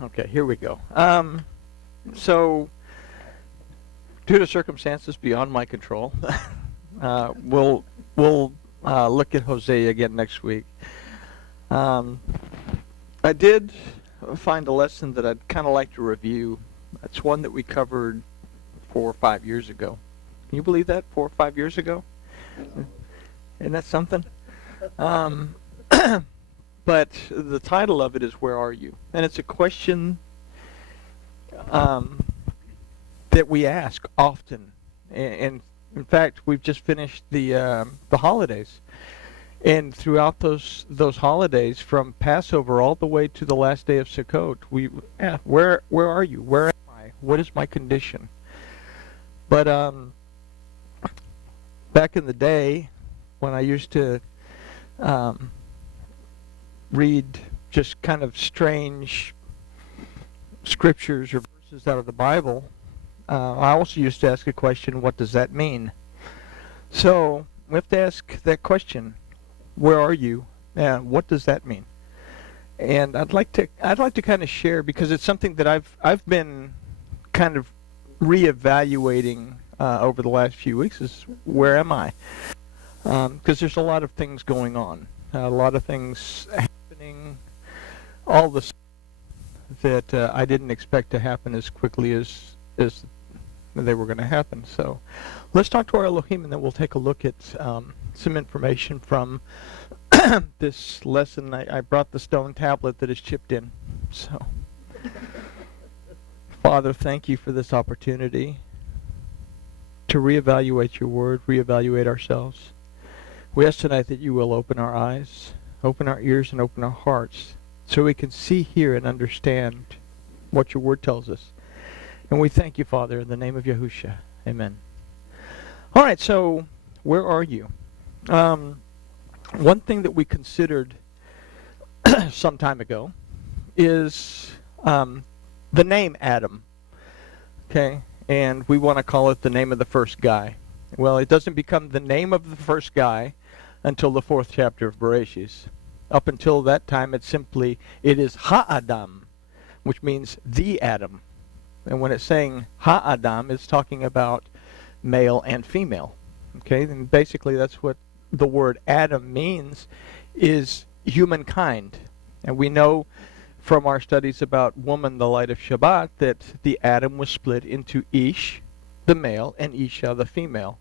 Okay, here we go. So, due to circumstances beyond my control, we'll look at Hosea again next week. I did find a lesson that I'd kind of like to review. It's one that we covered 4 or 5 years ago. Can you believe that? 4 or 5 years ago? Isn't that something? But the title of it is "Where Are You?" And it's a question that we ask often. And in fact, we've just finished the holidays, and throughout those holidays, from Passover all the way to the last day of Sukkot, we ask, where are you? Where am I? What is my condition? But back in the day, when I used to read just kind of strange scriptures or verses out of the Bible, I also used to ask a question: what does that mean? So we have to ask that question: where are you? What does that mean? And I'd like to kind of share, because it's something that I've been kind of reevaluating over the last few weeks. Is where am I? Because there's a lot of things going on, a lot of things happening, all the stuff that I didn't expect to happen as quickly as they were going to happen. So let's talk to our Elohim, and then we'll take a look at some information from this lesson. I brought the stone tablet that is chipped in. So, Father, thank you for this opportunity to reevaluate your word, reevaluate ourselves. We ask tonight that you will open our eyes, open our ears, and open our hearts, so we can see, hear, and understand what your word tells us. And we thank you, Father, in the name of Yahusha. Amen. All right, so where are you? One thing that we considered some time ago is the name Adam. Okay, and we want to call it the name of the first guy. Well, it doesn't become the name of the first guy until the 4th chapter of Bereshis. Up until that time, it is Ha-Adam, which means the Adam. And when it's saying Ha-Adam, it's talking about male and female. Okay, and basically that's what the word Adam means, is humankind. And we know from our studies about woman, the light of Shabbat, that the Adam was split into Ish, the male, and Isha, the female.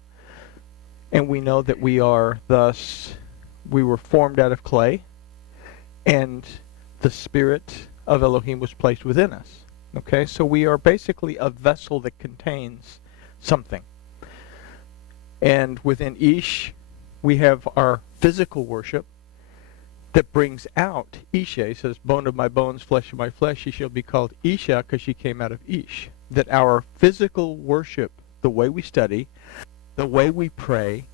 And we know that we were formed out of clay, and the spirit of Elohim was placed within us. Okay, so we are basically a vessel that contains something. And within Ish, we have our physical worship that brings out Isha. It says, bone of my bones, flesh of my flesh, she shall be called Isha, because she came out of Ish. That our physical worship, the way we study, the way we pray,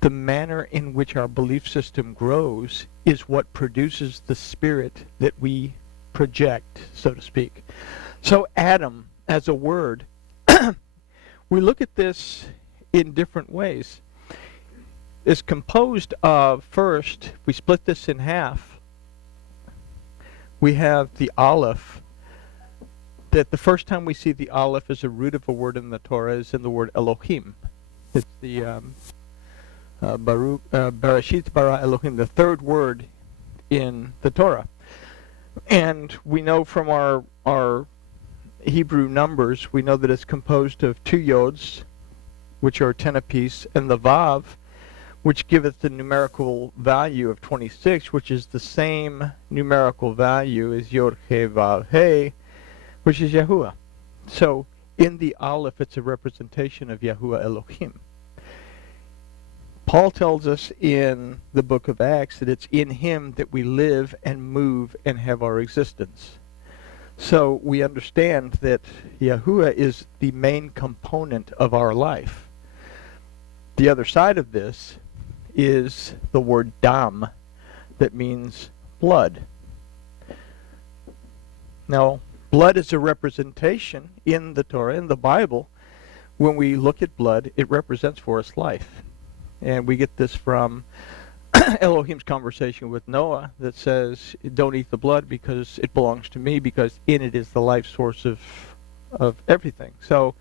the manner in which our belief system grows, is what produces the spirit that we project, so to speak. So Adam, as a word, we look at this in different ways. Is composed of, first, we split this in half. We have the Aleph, that the first time we see the Aleph as a root of a word in the Torah is in the word Elohim. It's the Bereshit bara Elohim, the third word in the Torah. And we know from our Hebrew numbers, we know that it's composed of 2 yods, which are 10 apiece, and the Vav, which giveth the numerical value of 26, which is the same numerical value as Yod He Vav He, which is Yahuwah. So in the Aleph, it's a representation of Yahuwah Elohim. Paul tells us in the book of Acts that it's in him that we live and move and have our existence. So we understand that Yahuwah is the main component of our life. The other side of this is the word dam, that means blood. Now, blood is a representation in the Torah, in the Bible. When we look at blood, it represents for us life. And we get this from Elohim's conversation with Noah that says, don't eat the blood because it belongs to me, because in it is the life source of everything. So,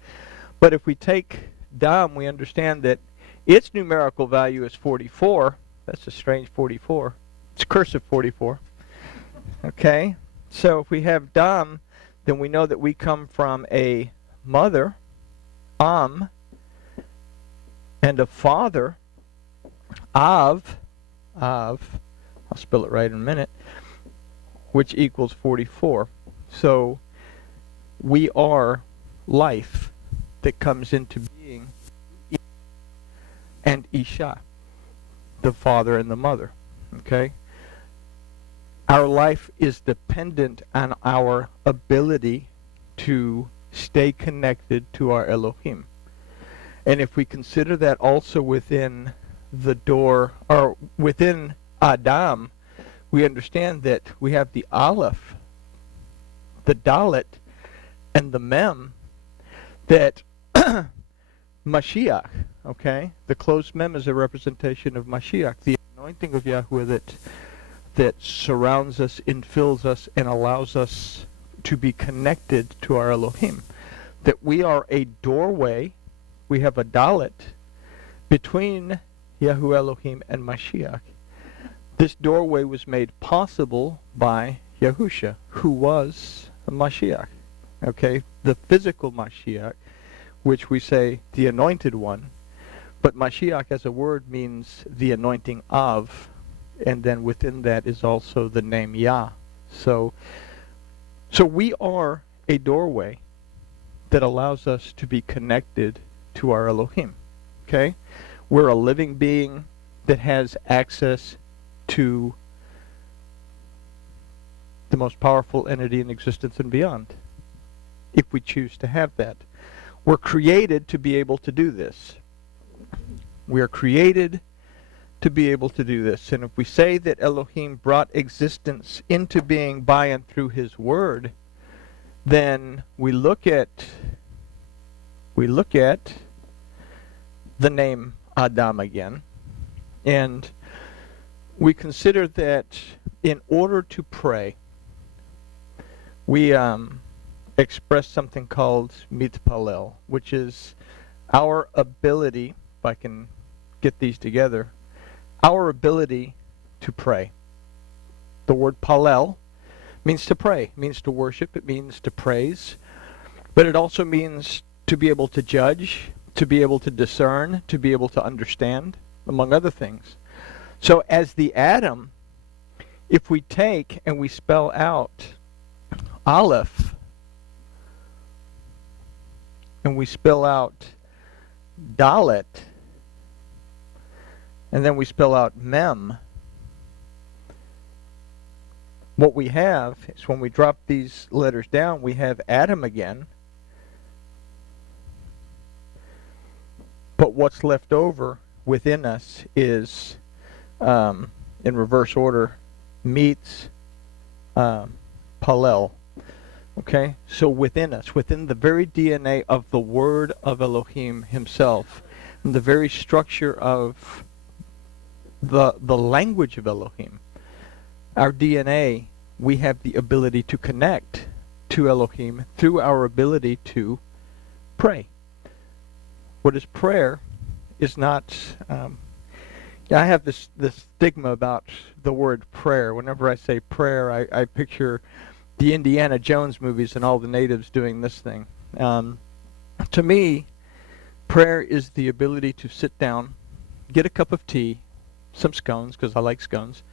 but if we take Dam, we understand that its numerical value is 44. That's a strange 44. It's cursive 44. Okay? So if we have Dam, then we know that we come from a mother, Am, and a father, Av, I'll spell it right in a minute, which equals 44. So we are life that comes into being, and Isha, the father and the mother. Okay? Our life is dependent on our ability to stay connected to our Elohim. And if we consider that also within the door, or within Adam, we understand that we have the Aleph, the Dalet, and the Mem, that Mashiach, okay? The closed Mem is a representation of Mashiach, the anointing of Yahweh that surrounds us, infills us, and allows us to be connected to our Elohim. That we are a doorway, we have a Dalet between Yahuwah Elohim and Mashiach. This doorway was made possible by Yahusha, who was a Mashiach. Okay, the physical Mashiach, which we say the anointed one, but Mashiach as a word means the anointing of, and then within that is also the name Yah. So we are a doorway that allows us to be connected to our Elohim. Okay? We're a living being that has access to the most powerful entity in existence and beyond, if we choose to have that. We're created to be able to do this. We are created to be able to do this. And if we say that Elohim brought existence into being by and through his word, then we look at the name Adam again, and we consider that in order to pray, we express something called mitpalel, which is our ability, if I can get these together, our ability to pray. The word palel means to pray, means to worship, it means to praise, but it also means to be able to judge, to be able to discern, to be able to understand, among other things. So as the Adam, if we take and we spell out Aleph, and we spell out Dalet, and then we spell out Mem, what we have is when we drop these letters down, we have Adam again. But what's left over within us is, in reverse order, meets Palel. Okay? So within us, within the very DNA of the Word of Elohim himself, and the very structure of the language of Elohim, our DNA, we have the ability to connect to Elohim through our ability to pray. What is prayer is not... I have this stigma about the word prayer. Whenever I say prayer, I picture the Indiana Jones movies and all the natives doing this thing. To me, prayer is the ability to sit down, get a cup of tea, some scones, because I like scones,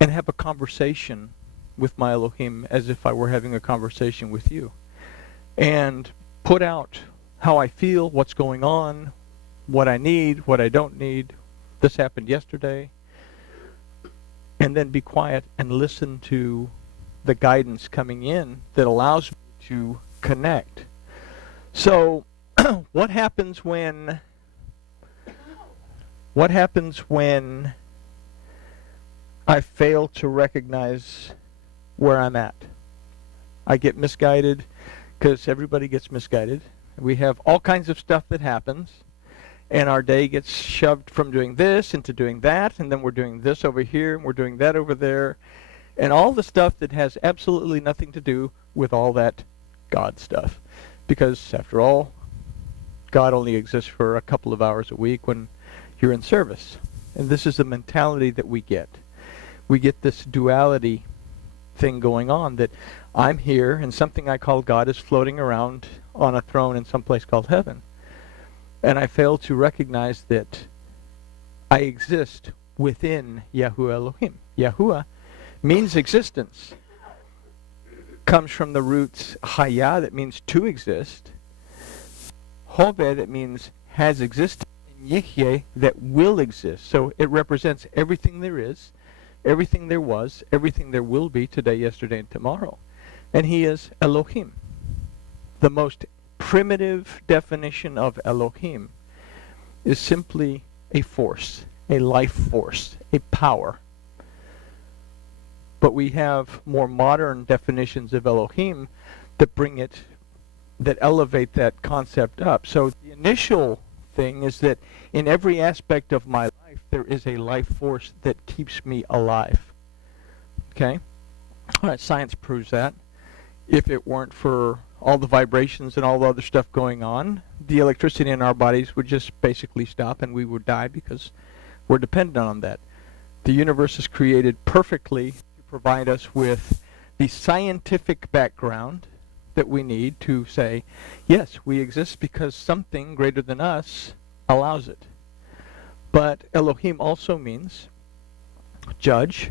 and have a conversation with my Elohim as if I were having a conversation with you. And put out how I feel, what's going on, what I need, what I don't need. This happened yesterday. And then be quiet and listen to the guidance coming in that allows me to connect. So what happens when I fail to recognize where I'm at? I get misguided, because everybody gets misguided. We have all kinds of stuff that happens, and our day gets shoved from doing this into doing that, and then we're doing this over here, and we're doing that over there, and all the stuff that has absolutely nothing to do with all that God stuff. Because, after all, God only exists for a couple of hours a week when you're in service. And this is the mentality that we get. We get this duality thing going on, that I'm here and something I call God is floating around on a throne in some place called heaven. And I fail to recognize that I exist within Yahuwah Elohim. Yahuwah means existence. Comes from the roots Haya, that means to exist. Hove, that means has existed. And Yehye, that will exist. So it represents everything there is, everything there was, everything there will be today, yesterday, and tomorrow. And he is Elohim. The most primitive definition of Elohim is simply a force, a life force, a power. But we have more modern definitions of Elohim that bring it, that elevate that concept up. So the initial thing is that in every aspect of my life, there is a life force that keeps me alive. Okay? All right, science proves that. If it weren't for all the vibrations and all the other stuff going on, the electricity in our bodies would just basically stop and we would die because we're dependent on that. The universe is created perfectly to provide us with the scientific background that we need to say, yes, we exist because something greater than us allows it. But Elohim also means judge,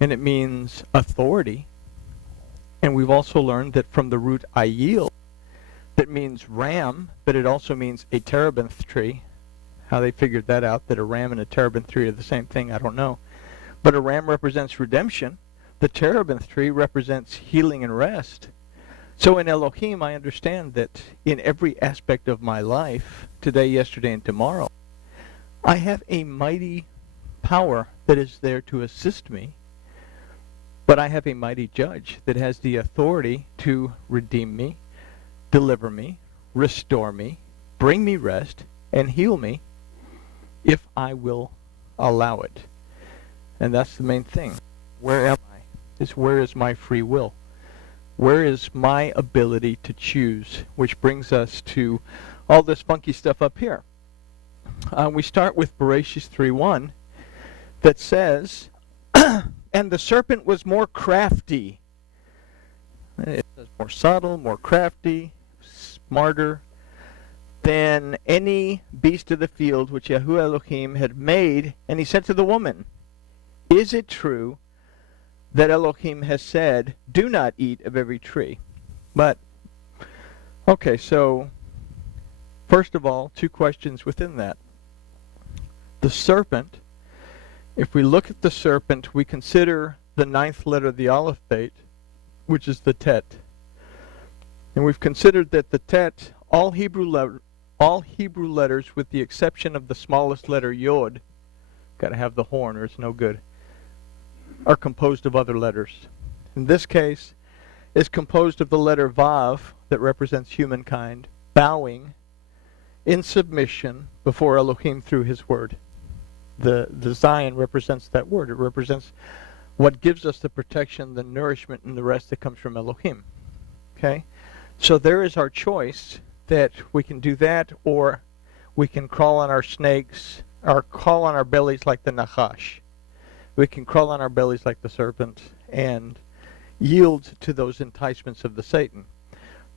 and it means authority. And we've also learned that from the root ayil, that means ram, but it also means a terebinth tree. How they figured that out, that a ram and a terebinth tree are the same thing, I don't know. But a ram represents redemption. The terebinth tree represents healing and rest. So in Elohim, I understand that in every aspect of my life, today, yesterday, and tomorrow, I have a mighty power that is there to assist me. But I have a mighty judge that has the authority to redeem me, deliver me, restore me, bring me rest, and heal me if I will allow it. And that's the main thing. Where am I? Where is my free will? Where is my ability to choose? Which brings us to all this funky stuff up here. We start with Bereshit 3:1 that says, and the serpent was more crafty. It says more subtle, more crafty, smarter than any beast of the field which Yahuwah Elohim had made. And he said to the woman, is it true that Elohim has said, do not eat of every tree? But, okay, so, first of all, two questions within that. The serpent, if we look at the serpent, we consider the ninth letter of the alphabet, which is the tet. And we've considered that the tet, all Hebrew letters with the exception of the smallest letter yod, got to have the horn or it's no good, are composed of other letters. In this case, it's composed of the letter vav that represents humankind, bowing in submission before Elohim through his word. The Zion represents that word. It represents what gives us the protection, the nourishment, and the rest that comes from Elohim. Okay? So there is our choice, that we can do that, or we can crawl on our snakes, or crawl on our bellies like the Nachash. We can crawl on our bellies like the serpent and yield to those enticements of the Satan.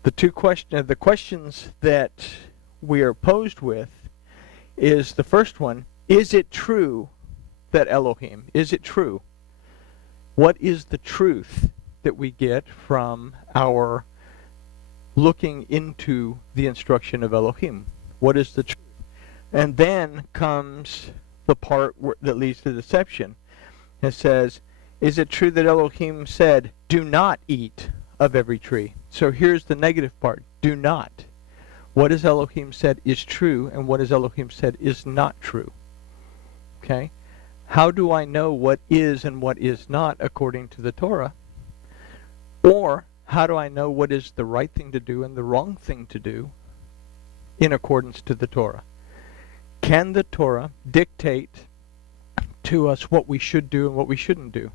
The questions that we are posed with is the first one, is it true that Elohim, is it true? What is the truth that we get from our looking into the instruction of Elohim? What is the truth? And then comes the part that leads to deception. It says, is it true that Elohim said, do not eat of every tree? So here's the negative part, do not. What is Elohim said is true, and what is Elohim said is not true. Okay? How do I know what is and what is not according to the Torah? Or how do I know what is the right thing to do and the wrong thing to do in accordance to the Torah? can the Torah dictate to us what we should do and what we shouldn't do?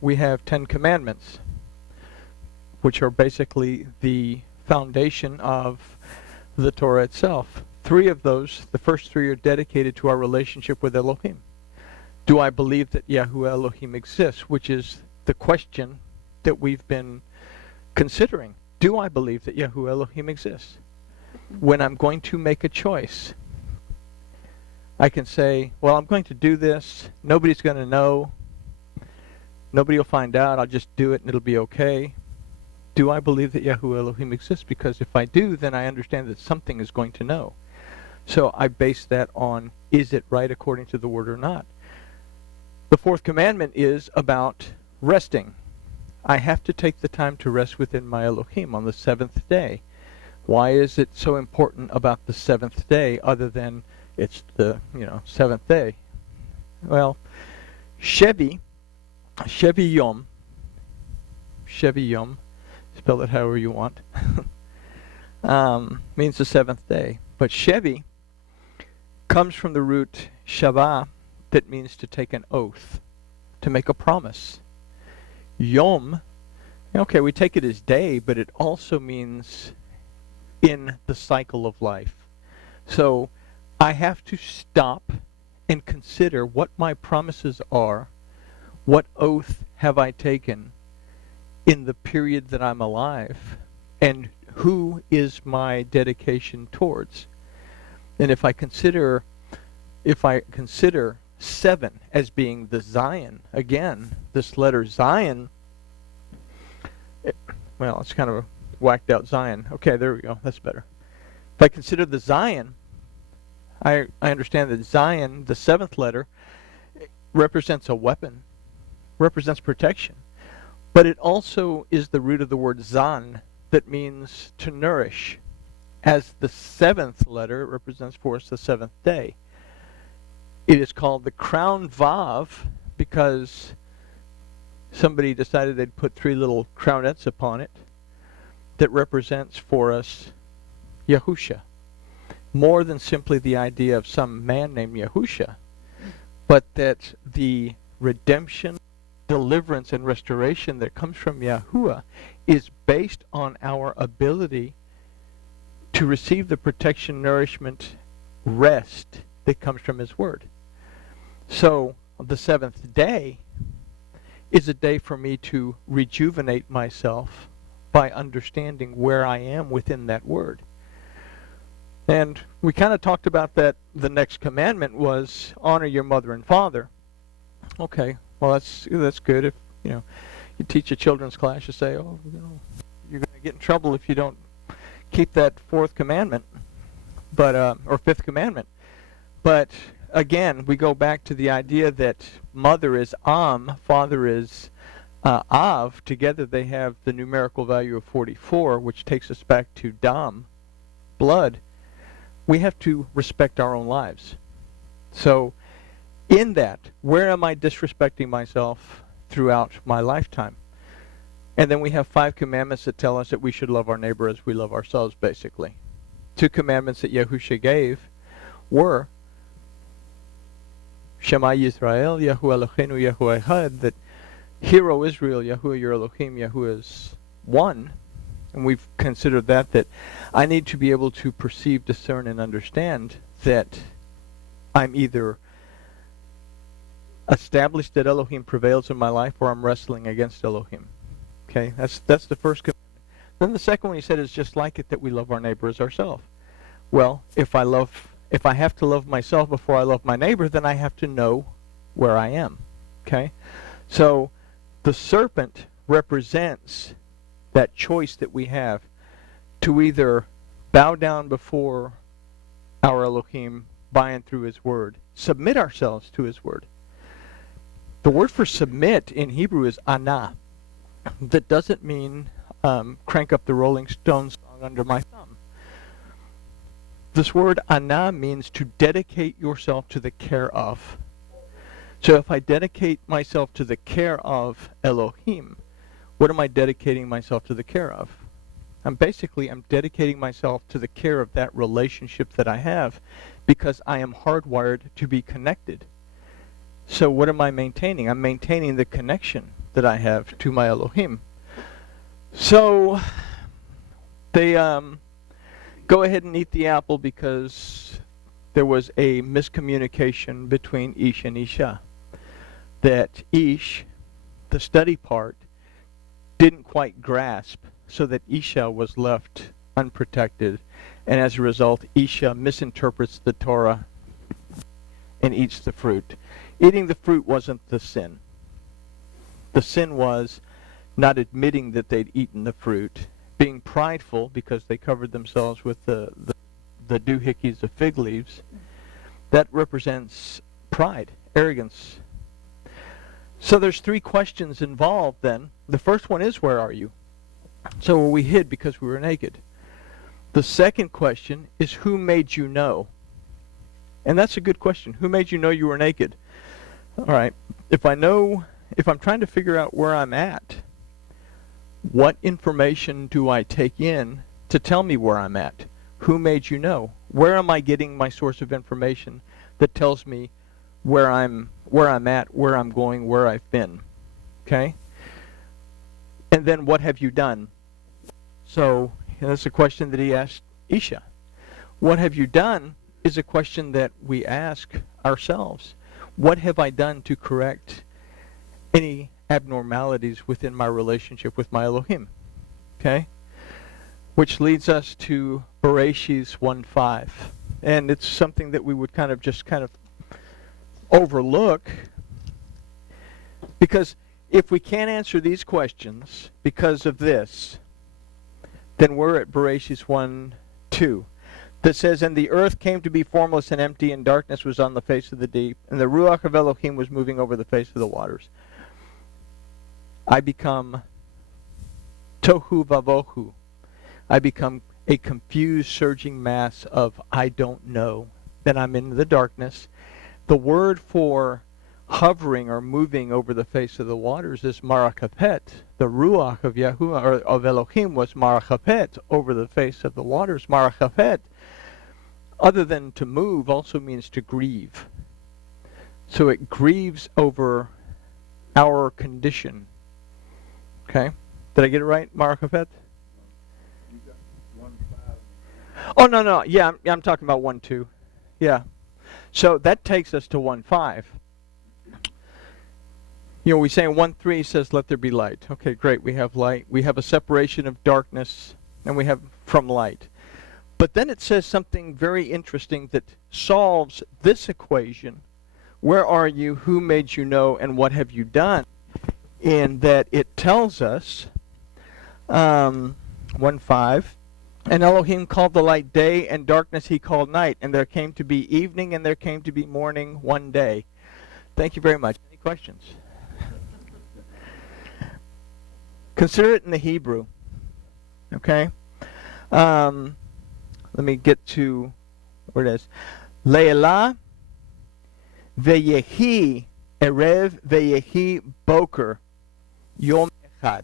We have 10 commandments, which are basically the foundation of the Torah itself. 3 of those, the first 3, are dedicated to our relationship with Elohim. Do I believe that Yahuwah Elohim exists? Which is the question that we've been considering. Do I believe that Yahuwah Elohim exists? When I'm going to make a choice, I can say, well, I'm going to do this. Nobody's going to know. Nobody will find out. I'll just do it and it'll be okay. Do I believe that Yahuwah Elohim exists? Because if I do, then I understand that something is going to know. So I base that on, is it right according to the word or not? The 4th commandment is about resting. I have to take the time to rest within my Elohim on the 7th day. Why is it so important about the 7th day other than it's the 7th day? Well, Shevi Yom, spell it however you want, means the 7th day. But Shevi comes from the root Shabbat, that means to take an oath, to make a promise. Yom, okay, we take it as day, but it also means in the cycle of life. So I have to stop and consider what my promises are, what oath have I taken in the period that I'm alive, and who is my dedication towards. And if I consider 7 as being the Zion, again, this letter Zion, well, it's kind of a whacked out Zion. Okay, there we go. That's better. If I consider the Zion, I understand that Zion, the 7th letter, represents a weapon, represents protection. But it also is the root of the word Zan, that means to nourish. As the 7th letter, it represents for us the 7th day. It is called the crown Vav because somebody decided they'd put 3 little crownets upon it that represents for us Yahusha. More than simply the idea of some man named Yahusha, but that the redemption, deliverance, and restoration that comes from Yahuwah is based on our ability to receive the protection, nourishment, rest that comes from His Word. So the 7th day is a day for me to rejuvenate myself by understanding where I am within that Word. And we kind of talked about that. The next commandment was honor your mother and father. Okay, well that's good. If you teach a children's class, you say, oh, you're going to get in trouble if you don't keep that 4th commandment, but or 5th commandment. But again, we go back to the idea that mother is father is Av. Together they have the numerical value of 44, which takes us back to Dam, blood. We have to respect our own lives. So in that, where am I disrespecting myself throughout my lifetime? And then we have 5 commandments that tell us that we should love our neighbor as we love ourselves, basically. 2 commandments that Yahusha gave were Shema Yisrael, Yahuwah Eloheinu, Yahuwah Echad, that hear, O Israel, Yahuwah your Elohim, Yahuwah is one. And we've considered that I need to be able to perceive, discern, and understand that I'm either established that Elohim prevails in my life or I'm wrestling against Elohim. Okay, that's the first commandment. Then the second one he said is just like it, that we love our neighbor as ourselves. Well, if I have to love myself before I love my neighbor, then I have to know where I am. Okay? So the serpent represents that choice that we have to either bow down before our Elohim by and through His Word, submit ourselves to His Word. The word for submit in Hebrew is anah. That doesn't mean crank up the Rolling Stones song under my thumb. This word anah means to dedicate yourself to the care of. So if I dedicate myself to the care of Elohim, what am I dedicating myself to the care of? I'm dedicating myself to the care of that relationship that I have, because I am hardwired to be connected. So what am I maintaining? I'm maintaining the connection that I have to my Elohim. So they go ahead and eat the apple because there was a miscommunication between Ish and Isha. That Ish, the study part, didn't quite grasp, so that Isha was left unprotected. And as a result, Isha misinterprets the Torah and eats the fruit. Eating the fruit wasn't the sin. The sin was not admitting that they'd eaten the fruit, being prideful because they covered themselves with the doohickeys of fig leaves. That represents pride, arrogance. So there's three questions involved then. The first one is, where are you? So we hid because we were naked. The second question is, who made you know? And that's a good question. Who made you know you were naked? All right. If I'm trying to figure out where I'm at, what information do I take in to tell me where I'm at? Who made you know? Where am I getting my source of information that tells me where I'm at, where I'm going, where I've been? Okay? And then what have you done? So that's a question that he asked Isha. What have you done is a question that we ask ourselves. What have I done to correct any abnormalities within my relationship with my Elohim? Okay? Which leads us to Bereshis 1:5. And it's something that we would kind of overlook, because if we can't answer these questions because of this, then we're at Bereshis 1:2. That says, and the earth came to be formless and empty, and darkness was on the face of the deep, and the Ruach of Elohim was moving over the face of the waters. I become tohu vavohu. I become a confused, surging mass of I don't know. Then I'm in the darkness. The word for hovering or moving over the face of the waters is marachapet. The Ruach of Yahuwah, or of Elohim, was marachapet, over the face of the waters. Marachapet, other than to move, also means to grieve. So it grieves over our condition. Okay? Did I get it right, marachapet? Oh, no. Yeah, I'm talking about 1:2. Yeah. So that takes us to 1:5. You know, we say in 1:3 says, let there be light. Okay, great. We have light. We have a separation of darkness, and we have from light. But then it says something very interesting that solves this equation. Where are you? Who made you know? And what have you done? In that it tells us, 1:5, and Elohim called the light day, and darkness he called night. And there came to be evening, and there came to be morning one day. Thank you very much. Any questions? Consider it in the Hebrew. Okay? Let me get to where it is. Le'elah ve'yehi erev ve'yehi boker yom echad.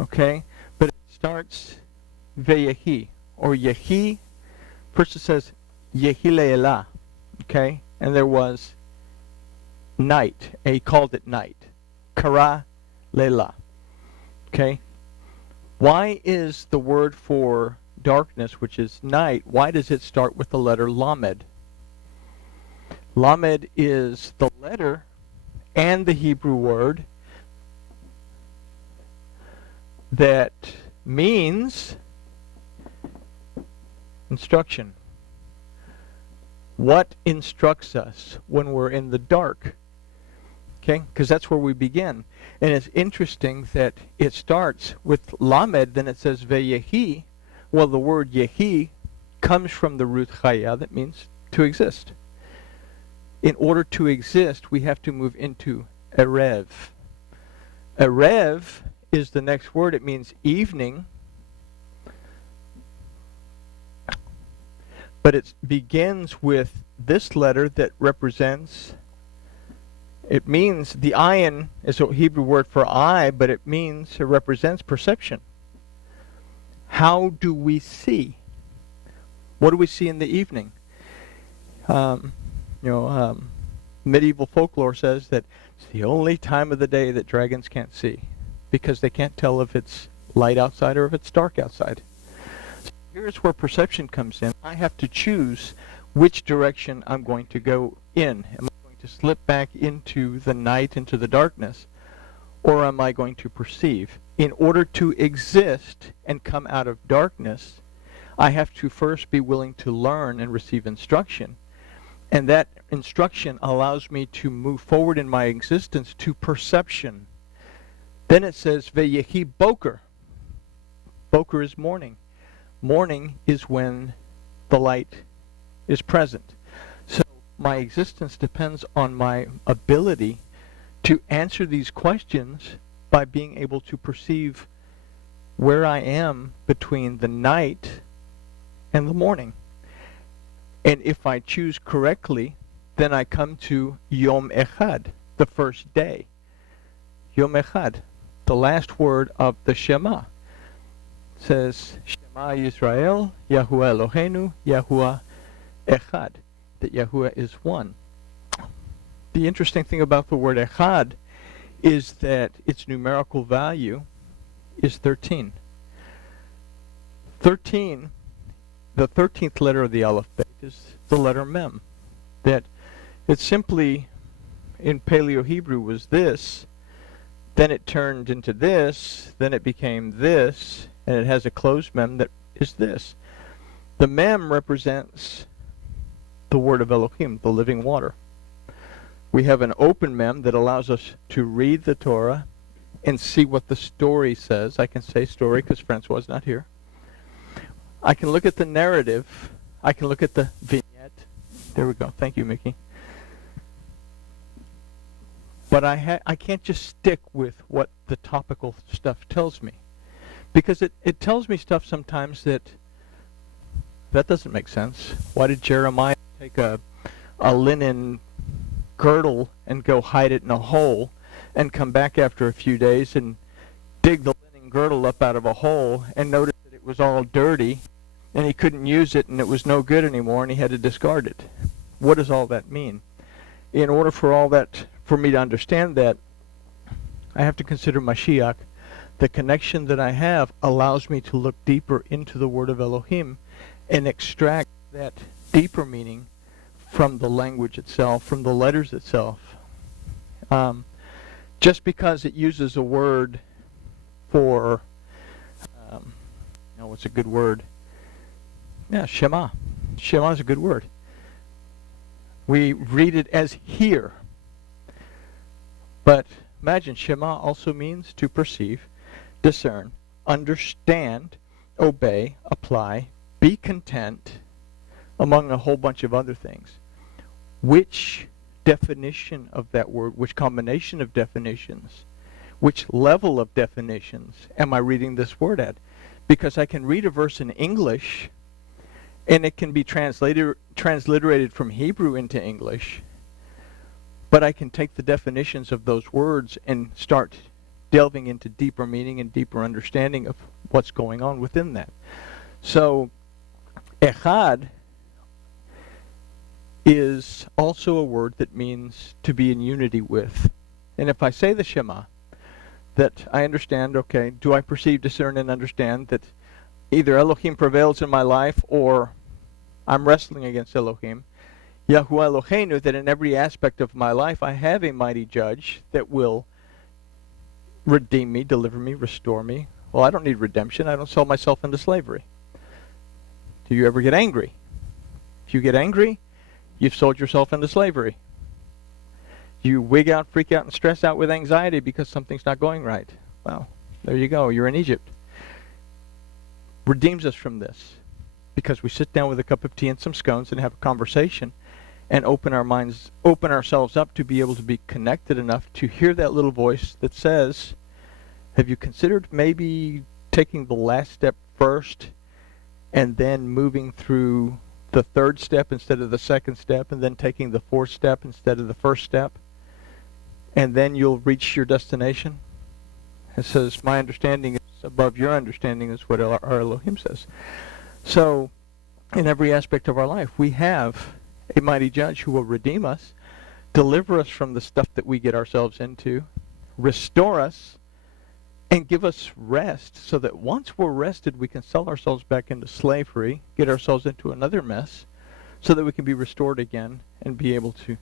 Okay? But it starts ve'yehi, or yehi. First it says yehi le'elah. Okay? And there was night. He called it night. Kara le'elah. Okay? Why is the word for darkness, which is night, why does it start with the letter Lamed? Lamed is the letter and the Hebrew word that means instruction. What instructs us when we're in the dark? Okay, because that's where we begin. And it's interesting that it starts with Lamed, then it says Ve'yehi. Well, the word Yehi comes from the root Chaya, that means to exist. In order to exist, we have to move into Erev. Erev is the next word. It means evening. But it begins with this letter that represents, it means, the ayin is a Hebrew word for eye, but it represents perception. How do we see? What do we see in the evening? Medieval folklore says that it's the only time of the day that dragons can't see, because they can't tell if it's light outside or if it's dark outside. So here's where perception comes in. I have to choose which direction I'm going to go in. Am I going to slip back into the night, into the darkness, or am I going to perceive? In order to exist and come out of darkness, I have to first be willing to learn and receive instruction. And that instruction allows me to move forward in my existence to perception. Then it says, Veyehi boker. Boker is morning. Morning is when the light is present. So my existence depends on my ability to answer these questions by being able to perceive where I am between the night and the morning. And if I choose correctly, then I come to Yom Echad, the first day. Yom Echad, the last word of the Shema. It says, Shema Yisrael, Yahuwah Eloheinu, Yahuwah Echad, that Yahuwah is one. The interesting thing about the word Echad is that its numerical value is 13. 13, the 13th letter of the alphabet is the letter Mem. That it simply, in Paleo-Hebrew, was this, then it turned into this, then it became this, and it has a closed Mem that is this. The Mem represents the word of Elohim, the living water. We have an open Mem that allows us to read the Torah and see what the story says. I can say story because Francois not here. I can look at the narrative. I can look at the vignette. There we go. Thank you, Mickey. But I can't just stick with what the topical stuff tells me, because it tells me stuff sometimes that doesn't make sense. Why did Jeremiah take a linen girdle and go hide it in a hole and come back after a few days and dig the linen girdle up out of a hole and notice that it was all dirty and he couldn't use it and it was no good anymore and he had to discard it? What does all that mean? In order for all that, for me to understand that, I have to consider Mashiach. The connection that I have allows me to look deeper into the word of Elohim and extract that deeper meaning from the language itself, from the letters itself. Just because it uses a word for, what's a good word? Yeah, Shema. Shema is a good word. We read it as hear. But imagine, Shema also means to perceive, discern, understand, obey, apply, be content, among a whole bunch of other things. Which definition of that word, which combination of definitions, which level of definitions am I reading this word at? Because I can read a verse in English and it can be transliterated from Hebrew into English, but I can take the definitions of those words and start delving into deeper meaning and deeper understanding of what's going on within that. So, Echad is also a word that means to be in unity with. And if I say the Shema, that I understand, okay, do I perceive, discern, and understand that either Elohim prevails in my life or I'm wrestling against Elohim. Yahuwah Eloheinu, that in every aspect of my life I have a mighty judge that will redeem me, deliver me, restore me. Well, I don't need redemption. I don't sell myself into slavery. Do you ever get angry? If you get angry, you've sold yourself into slavery. You wig out, freak out, and stress out with anxiety because something's not going right. Well, there you go. You're in Egypt. Redeems us from this because we sit down with a cup of tea and some scones and have a conversation and open our minds, open ourselves up to be able to be connected enough to hear that little voice that says, have you considered maybe taking the last step first and then moving through the third step instead of the second step, and then taking the fourth step instead of the first step, and then you'll reach your destination? It says, my understanding is above your understanding is what our Elohim says. So, in every aspect of our life, we have a mighty judge who will redeem us, deliver us from the stuff that we get ourselves into, restore us, and give us rest so that once we're rested, we can sell ourselves back into slavery, get ourselves into another mess, so that we can be restored again and be able to